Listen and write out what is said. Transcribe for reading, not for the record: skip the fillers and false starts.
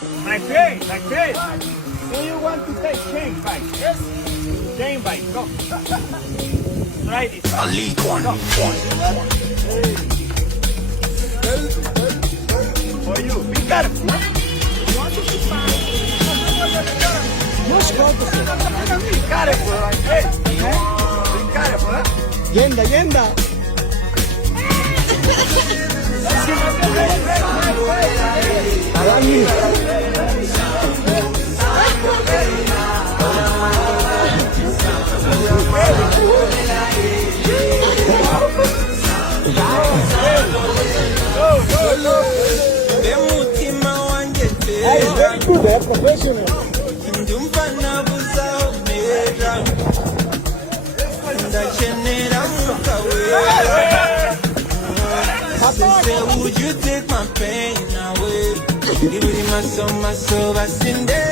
My face, my face. Do you want to take chain fight? Yes. Chain fight, go. Try this. Ali one. For you, be careful. Be careful, my face. Be careful, huh? Yenda, yenda. Alami. Hey, very good, professional. Would you take my pain away? Give it my soul, I sing there.